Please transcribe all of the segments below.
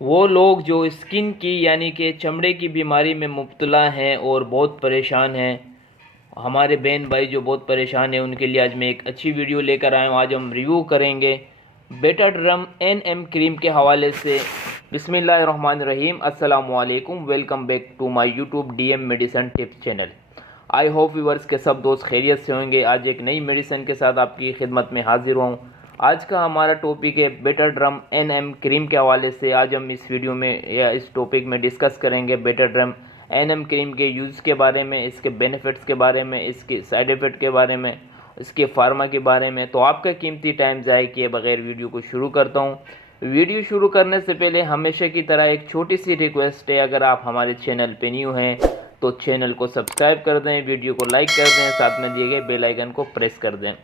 वो लोग जो स्किन की यानी कि चमड़े की बीमारी में मुब्तला हैं और बहुत परेशान हैं, हमारे बहन भाई जो बहुत परेशान हैं, उनके लिए आज मैं एक अच्छी वीडियो लेकर आया हूँ। आज हम रिव्यू करेंगे बेटाड्रम NM क्रीम के हवाले से। बिस्मिल्लाहिर्रहमानिर्रहीम, अस्सलाम वालेकुम, welcome back to my YouTube DM medicine tips channel. I hope viewers के सब दोस्त खैरियत से होंगे। आज एक नई मेडिसिन के साथ आपकी खिदमत में हाजिर हूँ। आज का हमारा टॉपिक है बेटाड्रम NM क्रीम के हवाले से। आज हम इस वीडियो में या इस टॉपिक में डिस्कस करेंगे बेटाड्रम NM क्रीम के यूज़ के बारे में, इसके बेनिफिट्स के बारे में, इसके साइड इफ़ेक्ट के बारे में, इसके फार्मा के बारे में। तो आपका कीमती टाइम ज़ाय किए बगैर वीडियो को शुरू करता हूँ। वीडियो शुरू करने से पहले हमेशा की तरह एक छोटी सी रिक्वेस्ट है, अगर आप हमारे चैनल पे न्यू हैं तो चैनल को सब्सक्राइब कर दें, वीडियो को लाइक कर दें, साथ में दिए गए बेल आइकन को प्रेस कर दें।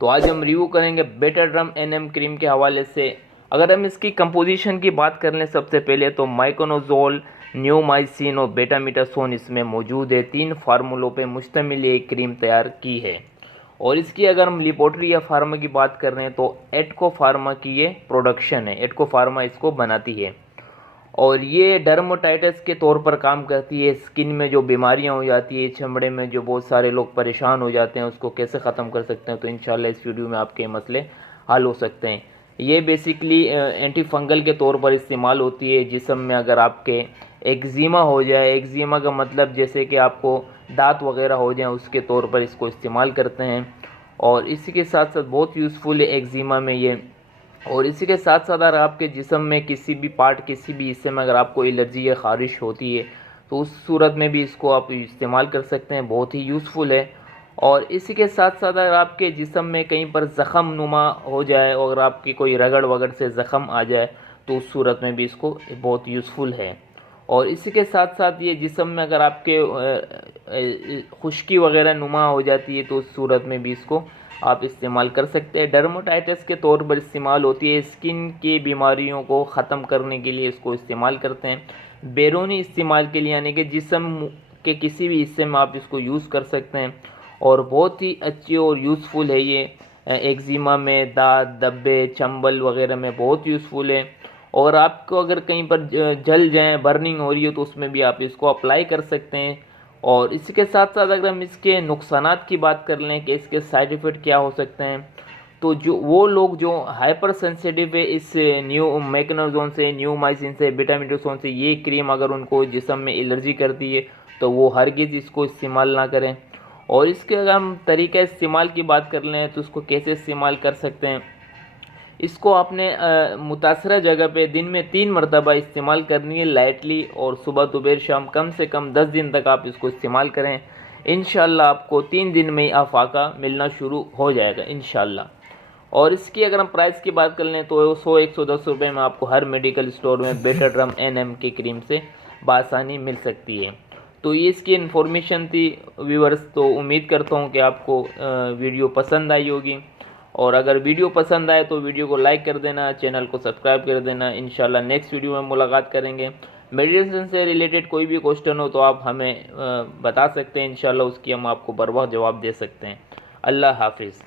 तो आज हम रिव्यू करेंगे बेटाड्रम NM क्रीम के हवाले से। अगर हम इसकी कंपोजिशन की बात कर लें, सबसे पहले तो माइकोनोजोल, न्यूमाइसिन और बेटामीटासोन इसमें मौजूद है। 3 फार्मूलों पे मुश्तमिल ये क्रीम तैयार की है। और इसकी अगर हम लेबोरेटरी या फार्मा की बात कर रहे हैं तो एटको फार्मा की ये प्रोडक्शन है, एटको फार्मा इसको बनाती है। और ये डर्माटाइटिस के तौर पर काम करती है। स्किन में जो बीमारियां हो जाती है, चमड़े में जो बहुत सारे लोग परेशान हो जाते हैं, उसको कैसे ख़त्म कर सकते हैं, तो इंशाल्लाह इस वीडियो में आपके मसले हल हो सकते हैं। ये बेसिकली एंटी फंगल के तौर पर इस्तेमाल होती है। जिस्म में अगर आपके एक्जिमा हो जाए, एक्जिमा का मतलब जैसे कि आपको दांत वगैरह हो जाए, उसके तौर पर इसको इस्तेमाल करते हैं। और इसी के साथ साथ बहुत यूज़फुल है एक्जिमा में ये। और इसी के साथ साथ अगर आपके जिस्म में किसी भी पार्ट, किसी भी हिस्से में अगर आपको एलर्जी या ख़ारिश होती है तो उस सूरत में भी इसको आप इस्तेमाल कर सकते हैं, बहुत ही यूज़फुल है। और इसी के साथ साथ अगर आपके जिस्म में कहीं पर ज़ख़म नुमा हो जाए और अगर आपकी कोई रगड़ वगड़ से ज़ख़म आ जाए तो उस सूरत में भी इसको बहुत यूज़फुल है। और इसी के साथ साथ ये जिस्म में अगर आपके खुश्की वगैरह नुमा हो जाती है तो उस सूरत में भी इसको आप इस्तेमाल कर सकते हैं। डर्माटाइटिस के तौर पर इस्तेमाल होती है। स्किन की बीमारियों को ख़त्म करने के लिए इसको इस्तेमाल करते हैं। बैरूनी इस्तेमाल के लिए यानी कि जिस्म के किसी भी हिस्से में आप इसको यूज़ कर सकते हैं। और बहुत ही अच्छी और यूज़फुल है ये। एक्जिमा में, दांत, धब्बे, चंबल वगैरह में बहुत यूज़फुल है। और आपको अगर कहीं पर जल जाए, बर्निंग हो रही हो, तो उसमें भी आप इसको अप्लाई कर सकते हैं। और इसी के साथ साथ अगर हम इसके नुकसानात की बात कर लें कि इसके साइड इफ़ेक्ट क्या हो सकते हैं, तो जो वो लोग जो हाइपर सेंसिटिव है इस न्यू मैकनोजोन से, न्यूमाइसिन से, बेटामीटासोन से, ये क्रीम अगर उनको जिस्म में एलर्जी करती है तो वो हरगिज़ इसको इस्तेमाल ना करें। और इसके अगर हम तरीक़ा इस्तेमाल की बात कर लें तो इसको कैसे इस्तेमाल कर सकते हैं, इसको आपने मुतासरा जगह पे दिन में 3 मरतबा इस्तेमाल करनी है लाइटली, और सुबह दोपहर शाम कम से कम 10 दिन तक आप इसको इस्तेमाल करें। इंशाल्लाह आपको 3 दिन में ही अफाका मिलना शुरू हो जाएगा इंशाल्लाह। और इसकी अगर हम प्राइस की बात कर लें तो 100-110 रुपये में आपको हर मेडिकल स्टोर में बेटाड्रम NM की क्रीम से बआसानी मिल सकती है। तो ये इसकी इन्फॉर्मेशन थी व्यूअर्स। तो उम्मीद करता हूँ कि आपको वीडियो पसंद आई होगी। और अगर वीडियो पसंद आए तो वीडियो को लाइक कर देना, चैनल को सब्सक्राइब कर देना। इंशाल्लाह नेक्स्ट वीडियो में मुलाकात करेंगे। मेडिसिन से रिलेटेड कोई भी क्वेश्चन हो तो आप हमें बता सकते हैं, इंशाल्लाह उसकी हम आपको बर वक्त जवाब दे सकते हैं। अल्लाह हाफिज़।